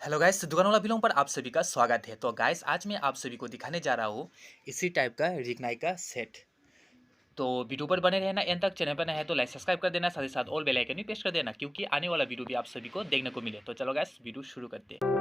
Hello guys, दुकान वाला belong पर आप सभी का स्वागत है। तो गाइस, आज मैं आप सभी को दिखाने जा रहा हूँ इसी टाइप का रिगनाई का सेट। तो वीडियो पर बने रहना एंड तक। चैनल पर नया है तो लाइक सब्सक्राइब कर देना, साथ ही साथ ऑल बेल आइकन भी प्रेस कर देना क्योंकि आने वाला वीडियो भी आप सभी को देखने को मिले। तो चलो गाइस, वीडियो शुरू करते हैं।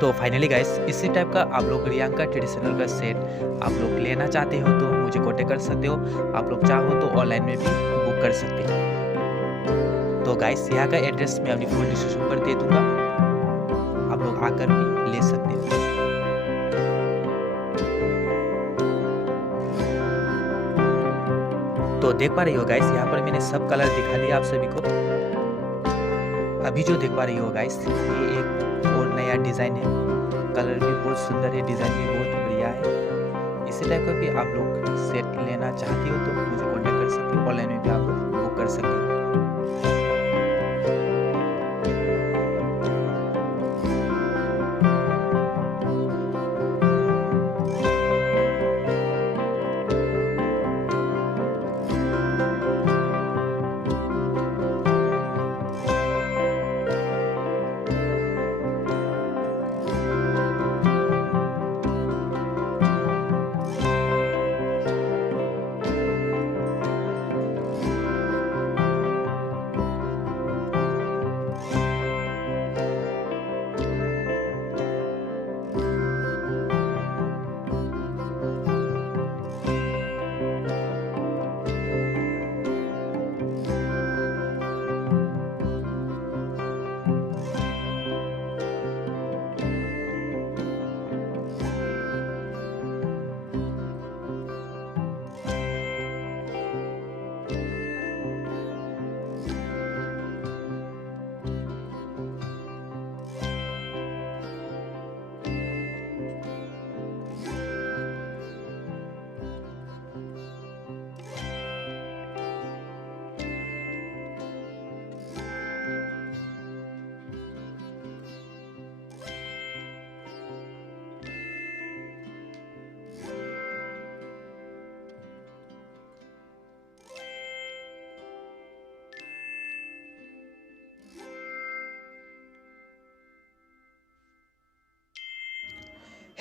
तो फाइनली गाइस, इसी टाइप का आप लोग रियांग का ट्रेडिशनल का सेट आप लोग लेना चाहते हो तो मुझे कॉन्टेक्ट कर सकते हो। आप लोग चाहो तो ऑनलाइन में भी बुक कर सकते हो। तो गाइस, यहाँ का एड्रेस मैं अपनी फुल डिस्क्रिप्शन पर दे दूंगा, आप लोग आकर भी ले सकते हो। तो देख पा रही हो गाइस, यहाँ पर मैंने सब कलर दिखा दिया आप सभी को। अभी जो देख पा रही हो गाइस, ये एक और नया डिज़ाइन है। कलर भी बहुत सुंदर है, डिज़ाइन भी बहुत बढ़िया है। इसी टाइप का भी आप लोग सेट लेना चाहते हो तो मुझे कॉन्टेक्ट कर सकते हो, ऑनलाइन में भी आप लोग बुक कर सकते हो।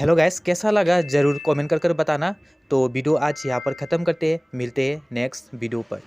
हेलो गाइस, कैसा लगा ज़रूर कमेंट कर बताना। तो वीडियो आज यहाँ पर ख़त्म करते हैं, मिलते हैं नेक्स्ट वीडियो पर।